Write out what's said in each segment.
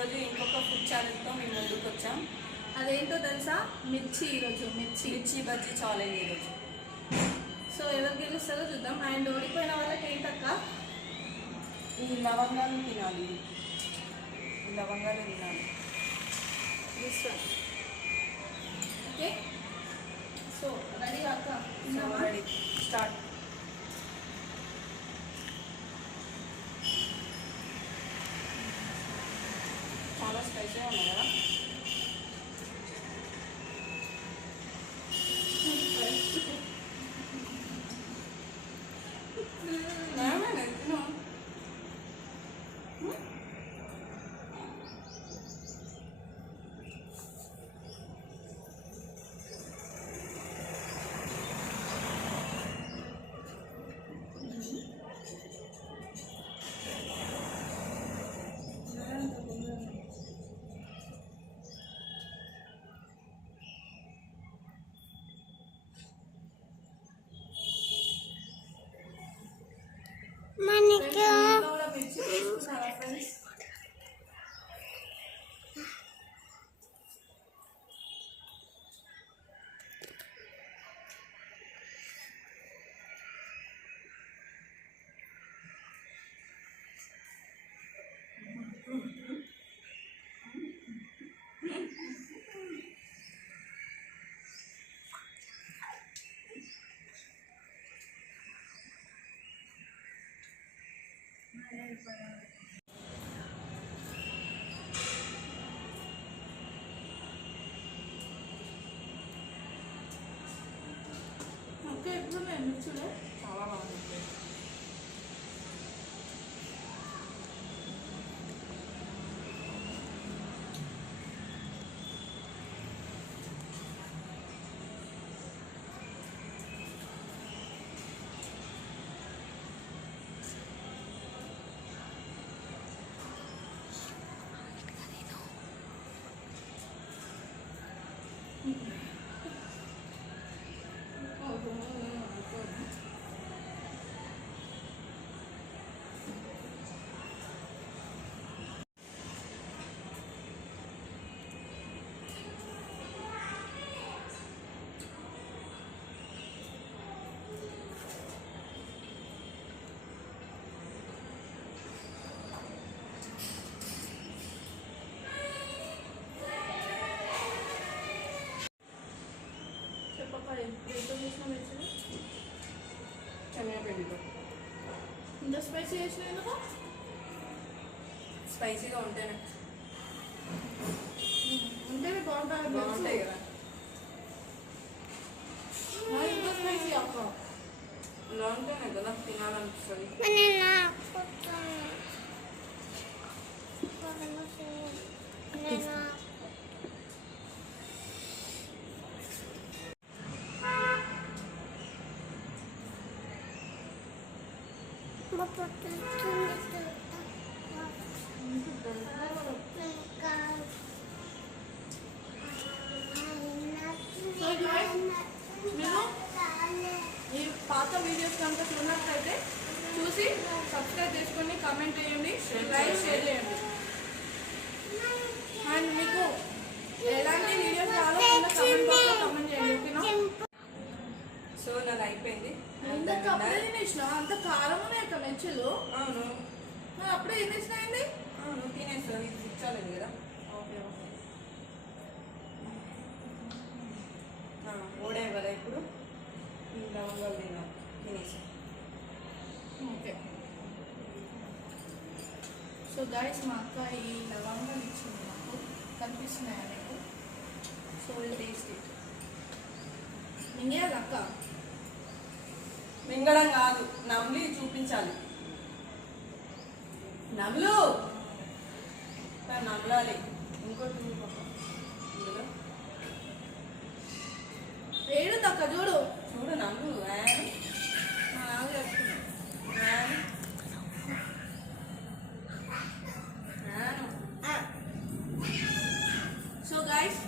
ఈరోజు ఇంకొక ఫుడ్ ఛాలెంజ్తో మేము ముందుకు వచ్చాం. అదేంటో తెలుసా? మిర్చి. ఈరోజు మిర్చి బజ్జీ ఛాలెంజ్ ఈరోజు. సో ఎవరు గెలుస్తారో చూద్దాం. అండ్ ఓడిపోయిన వాళ్ళకి ఏంటక్క? ఈ లవంగాలు తినాలి. ఈ లవంగాలు తినాలి. ఓకే, సో రెడీ అక్క? Ready, start. చాలా స్పైసీగా ఉన్నాయి కదా. ఓకే, ఇప్పుడు నేను మిర్చిలో చాలా బాగుంది. శనగపిండితో ఇంత స్పైసీ చేసిన ఎందుకు? స్పైసీగా ఉంటేనే బాగుంటాయి కదా. ఇంత స్పైసీ అక్క ఇలా ఉంటేనే కదా తినాలనిపిస్తుంది. మీరు ఈ పాత వీడియోస్ కనుక చూసినట్లయితే చూసి సబ్స్క్రైబ్ చేసుకొని కామెంట్ చేయండి, లైక్ షేర్ చేయండి. అండ్ మీకు ఎలాంటి వీడియోస్ కావాలో కామెంట్ బాక్స్లో కామెంట్ చేయండి. ఓకేనా? సో నాది అయిపోయింది. అప్పుడే తినేసిన అంత కారం ఉన్నాయి అక్క మిర్చిలు. అవును, అప్పుడే తినేసినాయండి. అవును తినేస్తాను. ఇది ఇచ్చాలేదు కదా. ఓకే ఓకే, ఓడాయి కదా. ఇప్పుడు ఈ లవంగాలు తినేసాను. ఓకే, సో గైస్ మా అక్క ఈ లవంగాలు ఇచ్చింది నాకు. కనిపిస్తున్నాయా మీకు? So will taste it. మింగేయాలి అక్క? మింగడం కాదు, నవ్వులి చూపించాలి. నవ్వులు నవ్వాలి. ఇంకోటి ఇందులో ఏడు తక్క చూడు చూడు నవ్వు. సో గైస్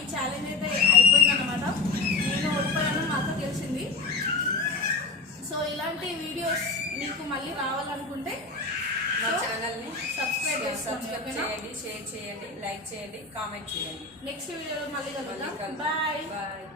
ఈ ఛాలెంజ్ అయితే అయిపోయింది అనమాట. నేను ఓడిపోయాను, మా అక్క గెలిచింది. సో ఇలాంటి వీడియోస్ మీకు మళ్ళీ రావాలనుకుంటే మా ఛానల్ని సబ్స్క్రైబ్ సబ్స్క్రైబ్ చేయండి, షేర్ చేయండి, లైక్ చేయండి, కామెంట్ చేయండి. నెక్స్ట్ వీడియోలో మళ్ళీ కలుద్దాం. బాయ్.